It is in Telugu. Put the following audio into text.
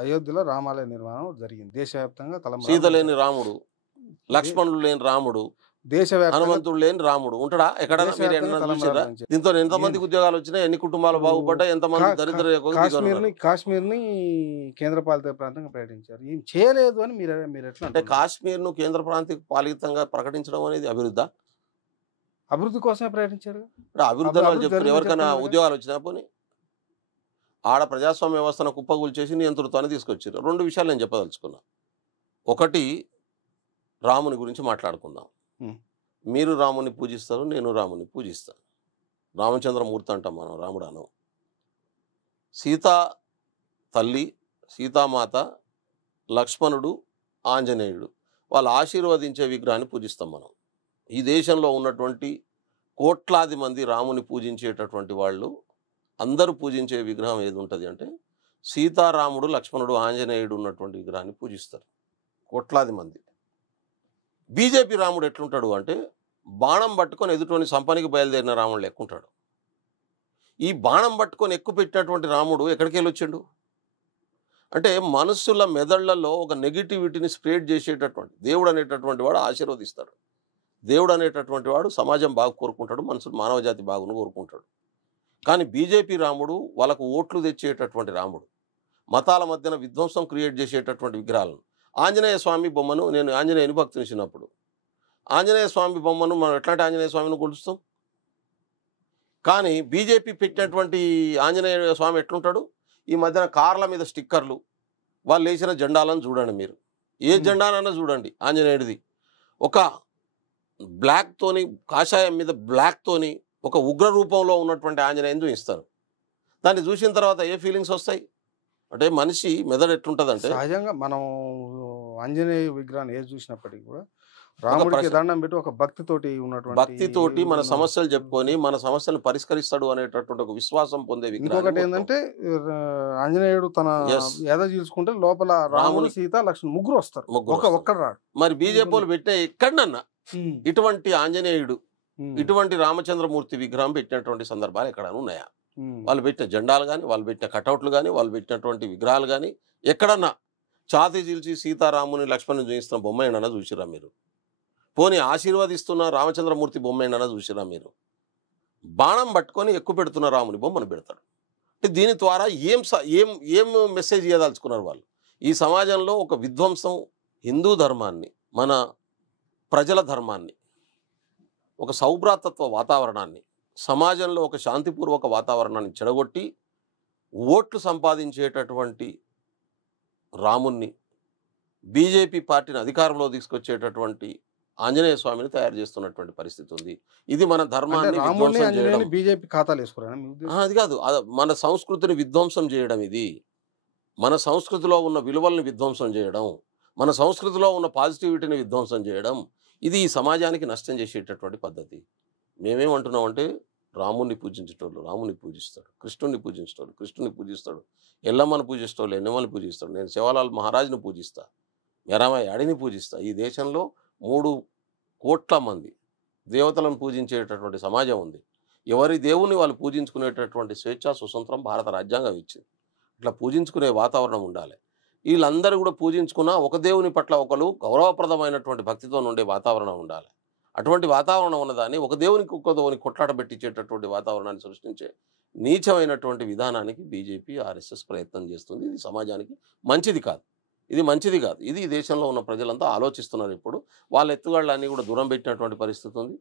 అయోధ్యలో రామాలయ నిర్మాణం జరిగింది. దేశవ్యాప్తంగా సీత తలంబ్రాలు లేని రాముడు, లక్ష్మణుడు లేని రాముడు, దేశవ్యాప్తంగా హనుమంతుడు లేని రాముడు ఉంటాడా? ఎక్కడన్నా మీరు దేశవ్యాప్తంగా ఎన్నైనా తలంబ్రాలు చూసారా? నుంచి దీంతో ఎంతమందికి ఉద్యోగాలు వచ్చినాయి, ఎన్ని కుటుంబాలు బాగుపడ్డాయి, ఎంతమంది దరిద్ర రేఖకు దిగనున్నారు? కాశ్మీర్ని కేంద్రపాలిత ప్రాంతంగా ప్రకటించారు. ఏం చేయలేదు అని మీరు ఎట్లా అంటే అంటున్నారు? కాశ్మీర్ను కేంద్ర ప్రాంతీయ పాలితంగా ప్రకటించడం అనేది అభివృద్ధా? అభివృద్ధి కోసమే ప్రకటించారు. అంటే అభివృద్ధి అని వాళ్ళు అభివృద్ధి చెప్తారు. జరిగింది ఎవరికైనా చెప్తున్నారు. ఉద్యోగాలు వచ్చినా పోనీ ఆడ ప్రజాస్వామ్య వ్యవస్థను కుప్పగూల్చేసి నియంతృత్వాన్ని తీసుకొచ్చారు. రెండు విషయాలు నేను చెప్పదలుచుకున్నా. ఒకటి, రాముని గురించి మాట్లాడుకుందాం. ఉమ్. మీరు రాముని పూజిస్తారు, నేను రాముని పూజిస్తాను. రామచంద్రమూర్తి అంటాం మనం, రాముడు అనం. సీతా తల్లి, సీతామాత, లక్ష్మణుడు, ఆంజనేయుడు వాళ్ళు ఆశీర్వదించే విగ్రహాన్ని పూజిస్తాం మనం. ఈ దేశంలో ఉన్నటువంటి కోట్లాది మంది రాముని పూజించేటటువంటి వాళ్ళు అందరూ పూజించే విగ్రహం ఏది ఉంటుంది అంటే సీతారాముడు, లక్ష్మణుడు, ఆంజనేయుడు ఉన్నటువంటి విగ్రహాన్ని పూజిస్తారు కోట్లాది మంది. బీజేపీ రాముడు ఎట్లుంటాడు అంటే బాణం పట్టుకొని ఎదుటోని సంపనికి బయలుదేరిన రాముడు లెక్కుంటాడు. ఈ బాణం పట్టుకొని ఎక్కుపెట్టినటువంటి రాముడు ఎక్కడికి వెళ్ళి వచ్చిండు అంటే మనుషుల మెదళ్లలో ఒక నెగిటివిటీని స్ప్రెడ్ చేసేటటువంటి దేవుడు అనేటటువంటి వాడు ఆశీర్వదిస్తాడు. దేవుడు అనేటటువంటి వాడు సమాజం బాగా కోరుకుంటాడు, మనుషులు మానవజాతి బాగును కోరుకుంటాడు. కానీ బీజేపీ రాముడు వాళ్ళకు ఓట్లు తెచ్చేటటువంటి రాముడు, మతాల మధ్యన విధ్వంసం క్రియేట్ చేసేటటువంటి విగ్రహాలను. ఆంజనేయ స్వామి బొమ్మను, నేను ఆంజనేయుని భక్తుని చిన్నప్పుడు ఆంజనేయ స్వామి బొమ్మను మనం ఎట్లాంటి ఆంజనేయ స్వామిని కొలుస్తాం. కానీ బీజేపీ పెట్టినటువంటి ఆంజనేయ స్వామి ఎట్లుంటాడు, ఈ మధ్యన కార్ల మీద స్టిక్కర్లు, వాళ్ళు వేసిన జెండాలను చూడండి మీరు, ఏ జెండానన్నా చూడండి ఆంజనేయుడిది, ఒక బ్లాక్తోని కాషాయం మీద బ్లాక్తోని ఒక ఉగ్ర రూపంలో ఉన్నటువంటి ఆంజనేయుని చూపిస్తారు. దాన్ని చూసిన తర్వాత ఏ ఫీలింగ్స్ వస్తాయి అంటే మనిషి మెదడు ఎట్లుంటుందంటే, సహజంగా మనం ఆంజనేయ విగ్రహాన్ని ఏది చూసినప్పటికీ కూడా రాముడికి దండం పెట్టి ఒక భక్తితోటి ఉన్నటువంటి భక్తితోటి మన సమస్యలు చెప్పుకొని మన సమస్యలను పరిష్కరిస్తాడు అనేటటువంటి ఒక విశ్వాసం పొందే ఇంకొకటి విగ్రహం. ఏంటంటే ఆంజనేయుడు తన Yes. ఎద చీల్చుకుంటే లోపల రాముడు, సీత, లక్ష్మణ్ ముగ్గురు వస్తారు. ఒక్కడు రాడు. మరి బీజేపీలు పెట్టే ఎక్కడన్నా ఇటువంటి ఆంజనేయుడు, ఇటువంటి రామచంద్రమూర్తి విగ్రహం పెట్టినటువంటి సందర్భాలు ఎక్కడైనా ఉన్నాయా? వాళ్ళు పెట్టిన జెండాలు కానీ, వాళ్ళు పెట్టిన కటౌట్లు కానీ, వాళ్ళు పెట్టినటువంటి విగ్రహాలు కానీ ఎక్కడన్నా ఛాతీ చీల్చి సీతారాముని, లక్ష్మణుని చూపిస్తున్న బొమ్మ ఏంటన్నా చూసిరా మీరు? పోనీ ఆశీర్వదిస్తున్న రామచంద్రమూర్తి బొమ్మ ఏంటన్నా చూసిరా మీరు? బాణం పట్టుకొని ఎక్కువ పెడుతున్న రాముని బొమ్మను పెడతాడు. అంటే దీని ద్వారా ఏం మెసేజ్ ఇవ్వదలుచుకున్నారు వాళ్ళు? ఈ సమాజంలో ఒక విధ్వంసం, హిందూ ధర్మాన్ని, మన ప్రజల ధర్మాన్ని, ఒక సౌభ్రాతత్వ వాతావరణాన్ని, సమాజంలో ఒక శాంతిపూర్వక వాతావరణాన్ని చెడగొట్టి ఓట్లు సంపాదించేటటువంటి రాముణ్ణి, బీజేపీ పార్టీని అధికారంలో తీసుకొచ్చేటటువంటి ఆంజనేయ స్వామిని తయారు చేస్తున్నటువంటి పరిస్థితి ఉంది. ఇది మన ధర్మాన్ని విధ్వంసం చేయడం. బీజేపీ ఖాతాలు వేసుకోరా? అది కాదు, మన సంస్కృతిని విధ్వంసం చేయడం. ఇది మన సంస్కృతిలో ఉన్న విలువల్ని విధ్వంసం చేయడం, మన సంస్కృతిలో ఉన్న పాజిటివిటీని విధ్వంసం చేయడం, ఇది ఈ సమాజానికి నష్టం చేసేటటువంటి పద్ధతి. మేమేమంటున్నామంటే రాముణ్ణి పూజించేటోళ్ళు రాముని పూజిస్తాడు, కృష్ణుడిని పూజించేటోళ్ళు కృష్ణుని పూజిస్తాడు, ఎల్లమ్మని పూజిస్తాడు, ఎన్నెమ్మని పూజిస్తాడు. నేను శివలాల్ మహారాజుని పూజిస్తా, మెరామయ్య అడిని పూజిస్తా. ఈ దేశంలో 3 కోట్ల మంది దేవతలను పూజించేటటువంటి సమాజం ఉంది. ఎవరి దేవుని వాళ్ళు పూజించుకునేటటువంటి స్వేచ్ఛా స్వతంత్రం భారత రాజ్యాంగం ఇచ్చింది. ఇట్లా పూజించుకునే వాతావరణం ఉండాలి. వీళ్ళందరూ కూడా పూజించుకున్న ఒక దేవుని పట్ల ఒకరు గౌరవప్రదమైనటువంటి భక్తితో ఉండే వాతావరణం ఉండాలి. అటువంటి వాతావరణం ఉన్నదాన్ని ఒక దేవునికి ఒక్కదోని కొట్లాట పెట్టించేటటువంటి వాతావరణాన్ని సృష్టించే నీచమైనటువంటి విధానానికి బీజేపీ, ఆర్ఎస్ఎస్ ప్రయత్నం చేస్తుంది. ఇది సమాజానికి మంచిది కాదు, ఇది మంచిది కాదు. ఇది ఈ దేశంలో ఉన్న ప్రజలంతా ఆలోచిస్తున్నారు. ఇప్పుడు వాళ్ళ ఎత్తుగాళ్ళన్నీ కూడా దూరం పెట్టినటువంటి పరిస్థితి ఉంది.